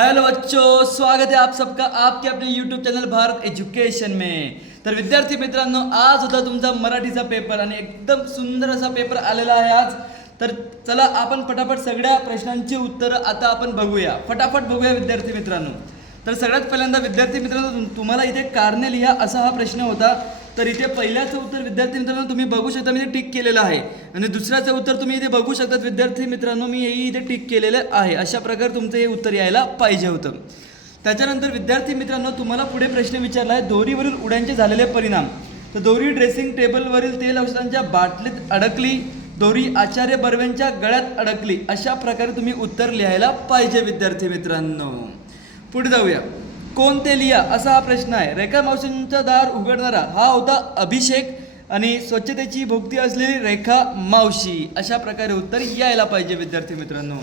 Hello बच्चों, स्वागत है आप सबका आपके अपने यूट्यूब चॅनल भारत एज्युकेशन में। तर विद्यार्थी मित्रांनो, आज होता तुमचा मराठीचा पेपर आणि एकदम सुंदर असा पेपर आलेला आहे आज। तर चला आपण फटाफट सगळ्या प्रश्नांची उत्तरं आता आपण बघूया, फटाफट बघूया विद्यार्थी मित्रांनो। तर सगळ्यात पहिल्यांदा विद्यार्थी मित्रांनो, तुम्हाला इथे कारणे लिहा असा हा प्रश्न होता। तर इथे पहिल्याचं उत्तर विद्यार्थी मित्रांनो तुम्ही बघू शकता, मी इथे टिक केलेलं आहे आणि दुसऱ्याचं उत्तर तुम्ही इथे बघू शकता विद्यार्थी मित्रांनो, मी हेही इथे टिक केलेलं आहे। अशा प्रकारे तुमचं हे उत्तर यायला पाहिजे होतं। त्याच्यानंतर विद्यार्थी मित्रांनो, तुम्हाला पुढे प्रश्न विचारला आहे दोरीवरील उड्यांचे झालेले परिणाम। तर दोरी ड्रेसिंग टेबलवरील तेल औषधांच्या बाटलीत अडकली, दोरी आचार्य बर्वेंच्या गळ्यात अडकली। अशा प्रकारे तुम्ही उत्तर लिहायला पाहिजे विद्यार्थी मित्रांनो। पुढे जाऊया, कोणते लिहा असा हा प्रश्न आहे। रेखा मावशींचा दार उघडणारा हा होता अभिषेक आणि स्वच्छतेची भोगती असलेली रेखा मावशी। अशा प्रकारे उत्तर यायला पाहिजे विद्यार्थी मित्रांनो।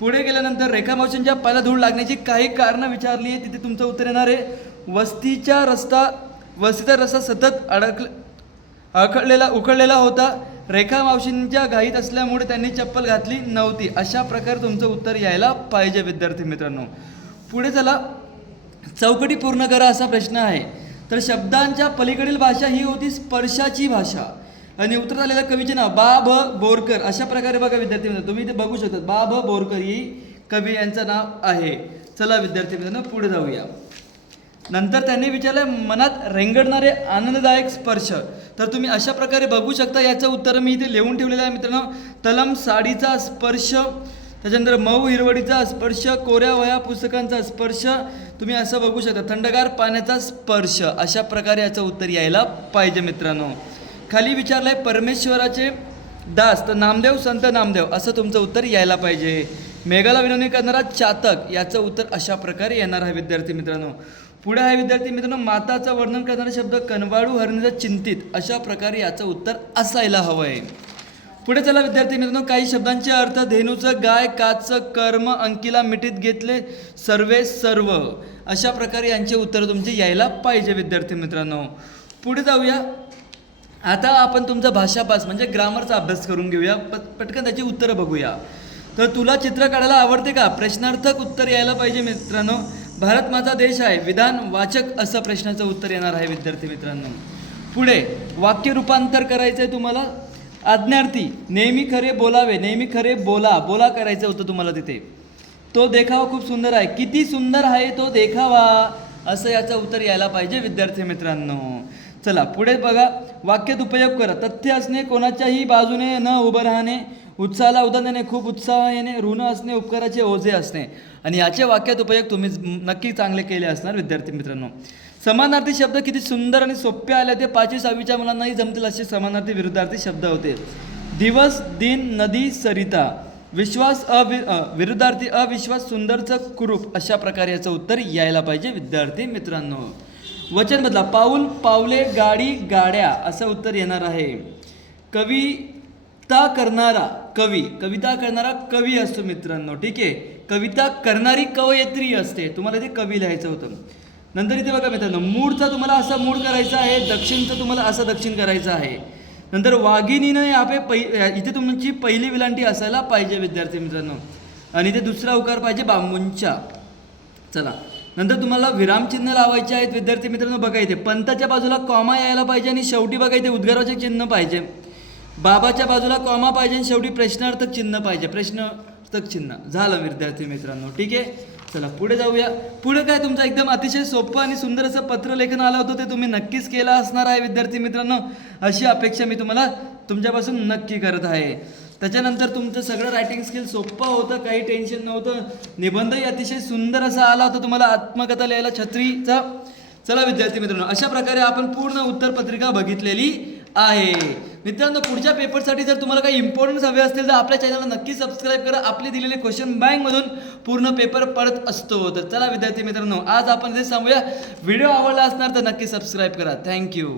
पुढे गेल्यानंतर रेखा मावशींच्या पायाला धूळ लागण्याची काही कारणं विचारली आहे, तिथे तुमचं उत्तर येणार आहे वस्तीचा रस्ता सतत उखळलेला होता, रेखा मावशींच्या घाईत असल्यामुळे त्यांनी चप्पल घातली नव्हती। अशा प्रकारे तुमचं उत्तर यायला पाहिजे विद्यार्थी मित्रांनो। पुढे चला, चौकटी पूर्ण करा असा प्रश्न आहे। तर शब्दांच्या पलीकडील भाषा ही होती स्पर्शाची भाषा आणि उत्तर आलेलं कवीचे नाव बा भ बोरकर। अशा प्रकारे बघा विद्यार्थी मित्रांनो, तुम्ही इथे बघू शकता बा भ बोरकर ही कवी यांचं नाव आहे। चला विद्यार्थी मित्रांनो पुढे जाऊया। नंतर त्यांनी विचारलं मनात रेंगडणारे आनंददायक स्पर्श। तर तुम्ही अशा प्रकारे बघू शकता, याचं उत्तर मी इथे लिहून ठेवलेलं आहे मित्रांनो। तलम साडीचा स्पर्श, त्याच्यानंतर मऊ हिरवडीचा स्पर्श, कोऱ्या वह्या पुस्तकांचा स्पर्श, तुम्ही असं बघू शकता थंडगार पाण्याचा स्पर्श। अशा प्रकारे याचं उत्तर यायला पाहिजे मित्रांनो। खाली विचारलंय परमेश्वराचे दास, तर नामदेव संत नामदेव असं तुमचं उत्तर यायला पाहिजे। मेघाला विनवणी करणारा चातक, याचं उत्तर अशा प्रकारे येणार आहे विद्यार्थी मित्रांनो। पुढे आहे विद्यार्थी मित्रांनो, माताचं वर्णन करणारा शब्द कनवाळू हरणीचा चिंतित। अशा प्रकारे याचं उत्तर असायला हवं आहे। पुढे चला विद्यार्थी मित्रांनो, काही शब्दांचे अर्थ धेनूचं गाय, काचं कर्म, अंकीला मिठीत घेतले, सर्वे सर्व। अशा प्रकारे यांचे उत्तर तुमचे यायला पाहिजे विद्यार्थी मित्रांनो। पुढे जाऊया, आता आपण तुमचा भाषापास म्हणजे ग्रामरचा अभ्यास करून घेऊया, पटकन त्याची उत्तरं बघूया। तर तुला चित्र काढायला आवडते का, प्रश्नार्थक उत्तर यायला पाहिजे मित्रांनो। भारत माझा देश आहे, विधान वाचक असं प्रश्नाचं उत्तर येणार आहे विद्यार्थी मित्रांनो। पुढे वाक्य रूपांतर करायचं आहे तुम्हाला। आज्ञार्थी, नेहमी खरे बोलावे, नेहमी खरे बोला करायचं होतं तुम्हाला तिथे। तो देखावा खूप सुंदर आहे, किती सुंदर आहे तो देखावा, असं याचं उत्तर यायला पाहिजे विद्यार्थी मित्रांनो। चला पुढे बघा, वाक्यात उपयोग करा। तथ्य असणे, कोणाच्याही बाजूने न उभं राहणे, उत्साहाला उदाहरण देणे, खूप उत्साह येणे, ऋण असणे, उपकाराचे ओझे असणे। आणि याचे वाक्यात उपयोग तुम्ही नक्की चांगले केले असणार विद्यार्थी मित्रांनो। समानार्थी शब्द किती सुंदर आणि सोपे आले, ते 5वी 6वीच्या मुलांनाही जमतील असे समानार्थी विरुद्धार्थी शब्द होते। दिवस, दिन, नदी, सरिता, विश्वास विरुद्धार्थी अविश्वास, सुंदरचं कुरूप। अशा प्रकारे याचं उत्तर यायला पाहिजे विद्यार्थी मित्रांनो। वचन बदला, पाऊल, पावले, गाडी, गाड्या असं उत्तर येणार आहे। कविता करणारा कवी असतो मित्रांनो, ठीक आहे। कविता करणारी कवयित्री असते, तुम्हाला इथे कवी लिहायचं होतं। नंतर इथे बघा मित्रांनो, मूळचा तुम्हाला असा मूळ करायचा आहे, दक्षिणचं तुम्हाला असं दक्षिण करायचं आहे। नंतर वाघिणीनं इथे तुमची पहिली विलांटी असायला पाहिजे विद्यार्थी मित्रांनो, आणि इथे दुसरा उकार पाहिजे बांबूंच्या। चला, नंतर तुम्हाला विरामचिन्ह लावायचे आहेत विद्यार्थी मित्रांनो। बघा इथे पंताच्या बाजूला कॉमा यायला पाहिजे आणि शेवटी बघा इथे उद्गाराचे चिन्ह पाहिजे। बाबाच्या बाजूला कॉमा पाहिजे आणि शेवटी प्रश्नार्थक चिन्ह पाहिजे, प्रश्नार्थक चिन्ह झालं विद्यार्थी मित्रांनो, ठीक आहे। चला पुढे जाऊया। पुढे काय तुमचं एकदम अतिशय सोपं आणि सुंदर असं पत्रलेखन आलं होतं, ते तुम्ही नक्कीच केलं असणार आहे विद्यार्थी मित्रांनो। अशी अपेक्षा मी तुम्हाला तुमच्यापासून नक्की करत आहे। त्याच्यानंतर तुमचं सगळं रायटिंग स्किल सोपं होतं, काही टेन्शन नव्हतं। निबंधही अतिशय सुंदर असा आला होता तुम्हाला, आत्मकथा लिहायला छत्रीचा। चला विद्यार्थी मित्रांनो, अशा प्रकारे आपण पूर्ण उत्तरपत्रिका बघितलेली आहे मित्रांनो। पुढच्या पेपरसाठी जर तुम्हाला काही इम्पॉर्टन्स हवे असतील तर आपल्या चॅनलला नक्की सबस्क्राईब करा। आपले दिलेले क्वेश्चन बँकमधून पूर्ण पेपर पडत असतो। तर चला विद्यार्थी मित्रांनो, आज आपण इथे सांगूया। व्हिडिओ आवडला असणार तर नक्की सबस्क्राईब करा। थँक्यू।